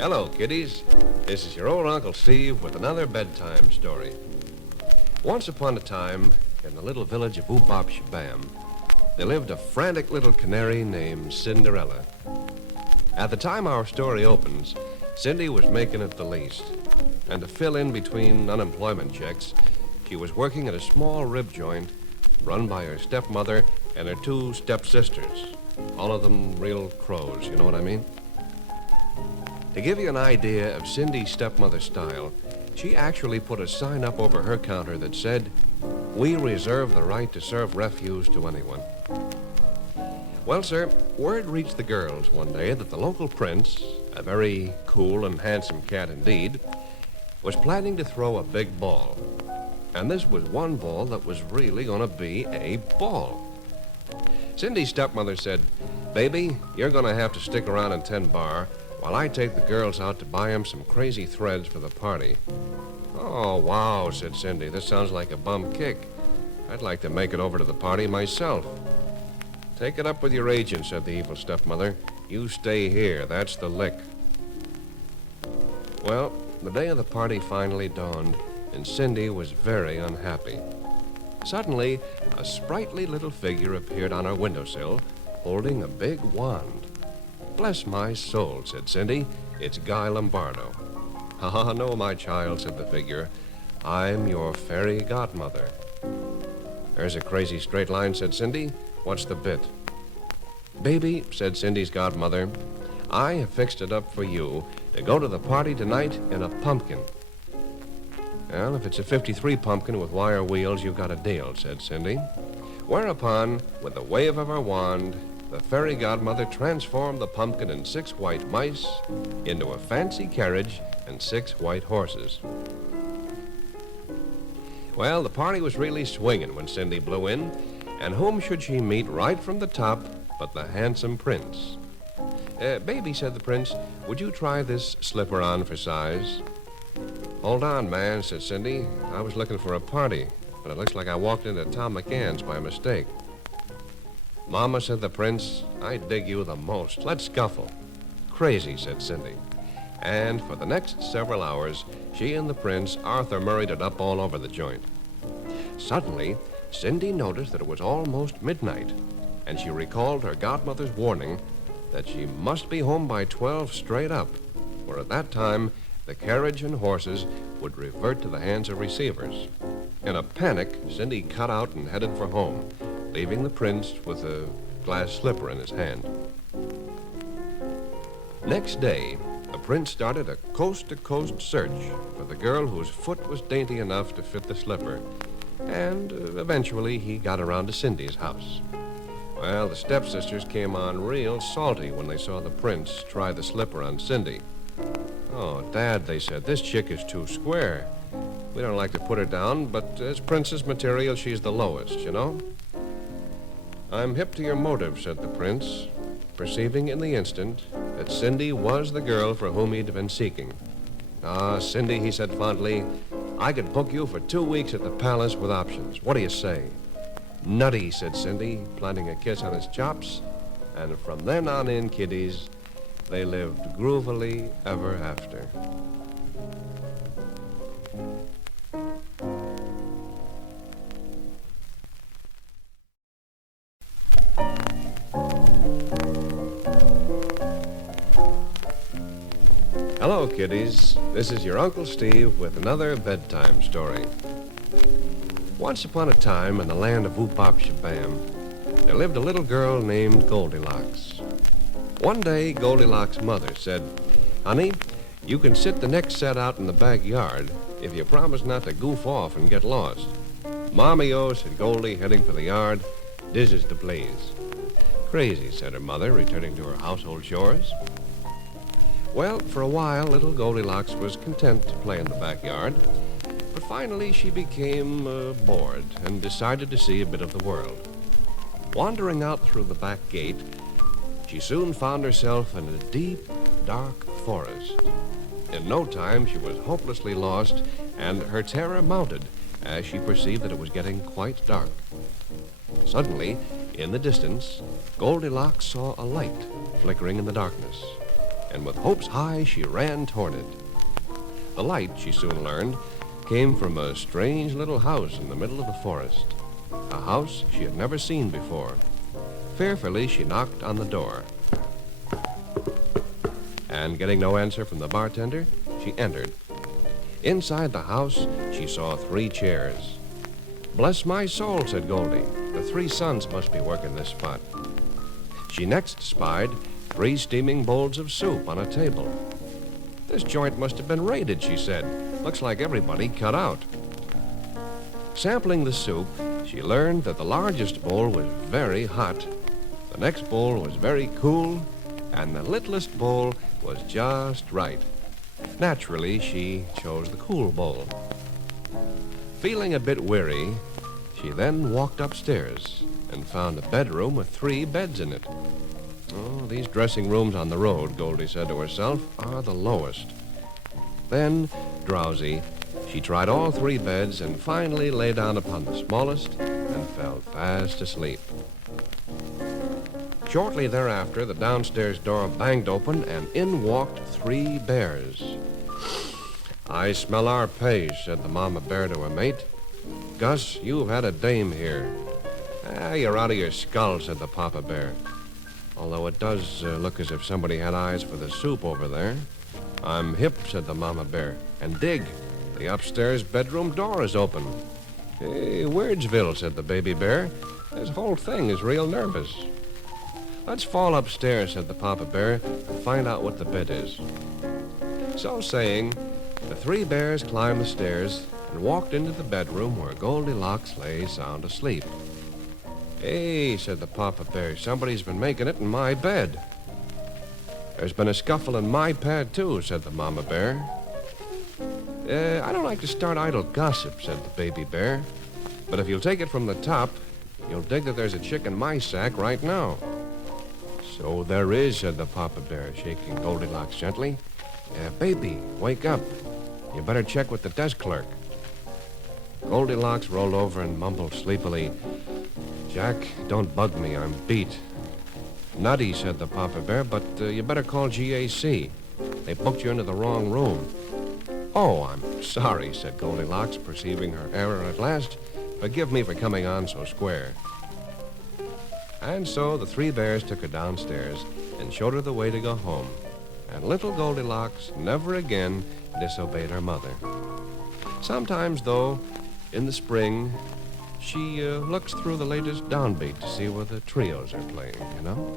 Hello, kiddies. This is your old Uncle Steve with another bedtime story. Once upon a time, in the little village of Bebop, there lived a frantic little canary named Cinderella. At the time our story opens, Cindy was making it the least. And to fill in between unemployment checks, she was working at a small rib joint run by her stepmother and her two stepsisters. All of them real crows, you know what I mean? To give you an idea of Cindy's stepmother's style, she actually put a sign up over her counter that said, "We reserve the right to serve refuse to anyone." Well, sir, word reached the girls one day that the local prince, a very cool and handsome cat indeed, was planning to throw a big ball. And this was one ball that was really going to be a ball. Cindy's stepmother said, "Baby, you're going to have to stick around in 10 bar while I take the girls out to buy them some crazy threads for the party." "Oh, wow," said Cindy. "This sounds like a bum kick. I'd like to make it over to the party myself." "Take it up with your agent," said the evil stepmother. "You stay here. That's the lick." Well, the day of the party finally dawned, and Cindy was very unhappy. Suddenly, a sprightly little figure appeared on our windowsill, holding a big wand. "Bless my soul," said Cindy, "it's Guy Lombardo." "Ah, no, my child," said the figure. "I'm your fairy godmother." "There's a crazy straight line," said Cindy. "What's the bit?" "Baby," said Cindy's godmother, "I have fixed it up for you to go to the party tonight in a pumpkin." "Well, if it's a 53 pumpkin with wire wheels, you've got a deal," said Cindy. Whereupon, with a wave of her wand, the fairy godmother transformed the pumpkin and 6 white mice into a fancy carriage and 6 white horses. Well, the party was really swinging when Cindy blew in, and whom should she meet right from the top but the handsome prince. "Baby," said the prince, "would you try this slipper on for size?" "Hold on, man," said Cindy. "I was looking for a party, but it looks like I walked into Tom McGann's by mistake." "Mama," said the prince, "I dig you the most. Let's scuffle." "Crazy," said Cindy. And for the next several hours, she and the prince Arthur Murrayed it up all over the joint. Suddenly, Cindy noticed that it was almost midnight, and she recalled her godmother's warning that she must be home by 12 straight up, for at that time, the carriage and horses would revert to the hands of receivers. In a panic, Cindy cut out and headed for home, leaving the prince with a glass slipper in his hand. Next day, the prince started a coast-to-coast search for the girl whose foot was dainty enough to fit the slipper, and eventually he got around to Cindy's house. Well, the stepsisters came on real salty when they saw the prince try the slipper on Cindy. "Oh, Dad," they said, "this chick is too square. We don't like to put her down, but as princess material, she's the lowest, you know?" "I'm hip to your motive," said the prince, perceiving in the instant that Cindy was the girl for whom he'd been seeking. "Ah, Cindy," he said fondly, "I could book you for 2 weeks at the palace with options. What do you say?" "Nutty," said Cindy, planting a kiss on his chops, and from then on in, kiddies, they lived groovily ever after. Hello, kiddies. This is your Uncle Steve with another bedtime story. Once upon a time in the land of Bebop, there lived a little girl named Goldilocks. One day, Goldilocks' mother said, "Honey, you can sit the next set out in the backyard if you promise not to goof off and get lost." "Mommy-o," said Goldie, heading for the yard. "Dis is the please." "Crazy," said her mother, returning to her household chores. Well, for a while, little Goldilocks was content to play in the backyard, but finally she became bored and decided to see a bit of the world. Wandering out through the back gate, she soon found herself in a deep, dark forest. In no time, she was hopelessly lost, and her terror mounted as she perceived that it was getting quite dark. Suddenly, in the distance, Goldilocks saw a light flickering in the darkness. and with hopes high, she ran toward it. The light, she soon learned, came from a strange little house in the middle of the forest, a house she had never seen before. Fearfully, she knocked on the door, and getting no answer from the bartender, she entered. Inside the house, she saw 3 chairs. "Bless my soul," said Goldie. "The 3 sons must be working this spot." She next spied 3 steaming bowls of soup on a table. "This joint must have been raided," she said. "Looks like everybody cut out." Sampling the soup, she learned that the largest bowl was very hot, the next bowl was very cool, and the littlest bowl was just right. Naturally, she chose the cool bowl. Feeling a bit weary, she then walked upstairs and found a bedroom with 3 beds in it. "Oh, these dressing rooms on the road," Goldie said to herself, "are the lowest." Then, drowsy, she tried all 3 beds and finally lay down upon the smallest and fell fast asleep. Shortly thereafter, the downstairs door banged open, and in walked 3 bears. "I smell our pay," said the mama bear to her mate. "Gus, you've had a dame here." "You're out of your skull," said the papa bear. "Although it does look as if somebody had eyes for the soup over there." "I'm hip," said the mama bear. "And dig, the upstairs bedroom door is open." "Hey, Weirdsville," said the baby bear. "This whole thing is real nervous." "Let's fall upstairs," said the papa bear, "and find out what the bed is." So saying, the 3 bears climbed the stairs and walked into the bedroom where Goldilocks lay sound asleep. "Hey," said the papa bear, "somebody's been making it in my bed." "There's been a scuffle in my pad, too," said the mama bear. I don't like to start idle gossip," said the baby bear, "but if you'll take it from the top, you'll dig that there's a chick in my sack right now." "So there is," said the papa bear, shaking Goldilocks gently. "Baby, wake up. You better check with the desk clerk." Goldilocks rolled over and mumbled sleepily, "Jack, don't bug me. I'm beat." "Nutty," said the papa bear, "but you better call GAC. They booked you into the wrong room." "Oh, I'm sorry," said Goldilocks, perceiving her error at last. "Forgive me for coming on so square." And so the 3 bears took her downstairs and showed her the way to go home. And little Goldilocks never again disobeyed her mother. Sometimes, though, in the spring, she looks through the latest downbeat to see where the trios are playing, you know?